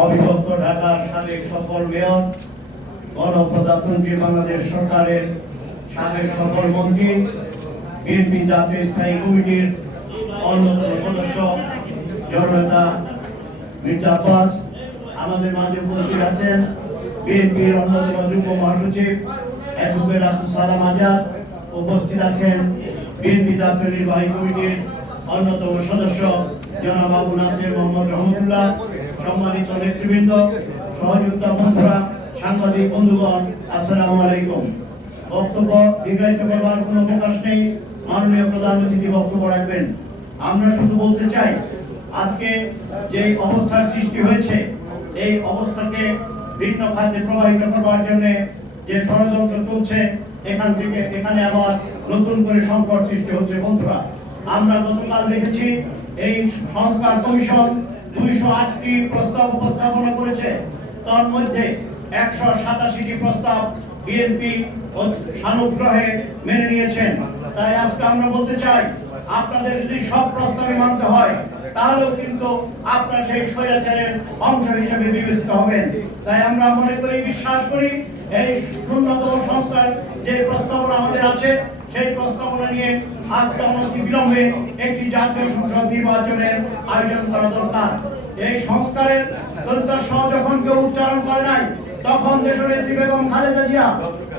অবিভক্ত ঢাকার সাবেক সফল মেয়র, গণপ্রজাতন্ত্রী বাংলাদেশ সরকারের সাবেক সফল মন্ত্রী, বিএনপি জাতীয় স্থায়ী কমিটির অন্যতম সদস্য, জননেতা মির্জা আব্বাস। আমাদের মাঝে উপস্থিত আছেন বিএনপির অন্যতম যুগ্ম মহাসচিব অ্যাডভোকেট আব্দুল সালাম আজাদ। উপস্থিত আছেন বিএনপি জাতীয় নির্বাহী কমিটির অন্যতম সদস্য, জনাব আবু নাসির মোহাম্মদ রহমতুল্লাহ। সম্মানিত নেতৃবৃন্দ সহযোগিতা বন্ধুরা, সাংবাদিক বন্ধুগণ, আসসালামু আলাইকুম। বক্তব্য দীর্ঘায়িত করবার কোনো অবকাশ নেই। মাননীয় প্রধান অতিথি বক্তব্য রাখবেন। আমরা শুধু বলতে চাই, আজকে যে অবস্থার সৃষ্টি হয়েছে, এই অবস্থাকে ভিন্ন খাদ্যে প্রবাহিত করবার জন্য যে ষড়যন্ত্র চলছে, এখান থেকে এখানে আবার নতুন করে সংকট সৃষ্টি হচ্ছে বন্ধুরা। আমরা গতকাল দেখেছি, এই সংস্কার কমিশন দুইশো আটটি প্রস্তাব উপস্থাপনা করেছে। তার মধ্যে একশো সাতাশিটি প্রস্তাব বিএনপি সানুগ্রহে মেনে নিয়েছেন। তাই আজকে আমরা বলতে চাই, আপনাদের যদি সব প্রস্তাবে মানতে হয় তাহলেও কিন্তু আপনার সেই স্বৈরাচারের অংশ হিসেবে বিবেচিত হবেন। তাই আমরা মনে করি, বিশ্বাস করি, এই ন্যূনতম সংস্কার যে প্রস্তাবনা আমাদের আছে, সেই প্রস্তাবনা নিয়ে আজকে অনতি বিলম্বে একটি জাতীয় সংসদ নির্বাচনের আয়োজন করা দরকার। এই সংস্কারের দরকার সহ যখন কেউ উচ্চারণ করে নাই, তখন দেশনেত্রী Begum Khaleda Zia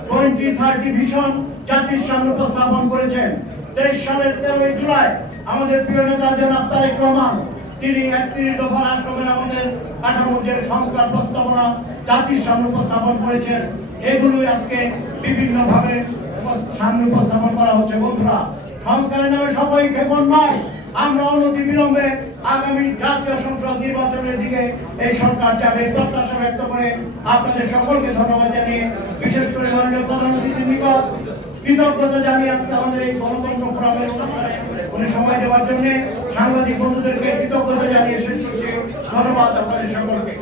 twenty thirty vision জাতির সামনে উপস্থাপন করেছেন। তেইশ সালের তেরোই জুলাই আমাদের প্রিয় নেতা জনাব তারেক রহমান, তিনি একত্রিশ দফা রাষ্ট্রমের আমাদের কাঠামোর সংস্কার প্রস্তাবনা, জাতির সামনে উপস্থাপন করেছেন। এগুলোই আজকে বিভিন্ন ভাবে সামনে উপস্থাপন করা হচ্ছে। বন্ধুরা, সংস্কারের নামে সবাই ক্ষেপণ নয় আমরা অনতি বিলম্বে আগামী জাতীয় সংসদ নির্বাচনের দিকে এই সরকার যাবে প্রত্যাশা ব্যক্ত করে আপনাদের সকলকে ধন্যবাদ জানিয়ে বিশেষ করে মাননীয় প্রধান অতিথির নিকট কৃতজ্ঞতা জানিয়ে আজকে আমাদের এই গণতন্ত্র ফোরামের উনি সময় দেওয়ার জন্য সাংবাদিক বন্ধুদেরকে কৃতজ্ঞতা জানিয়ে শেষ করছি। ধন্যবাদ আপনাদের সকলকে।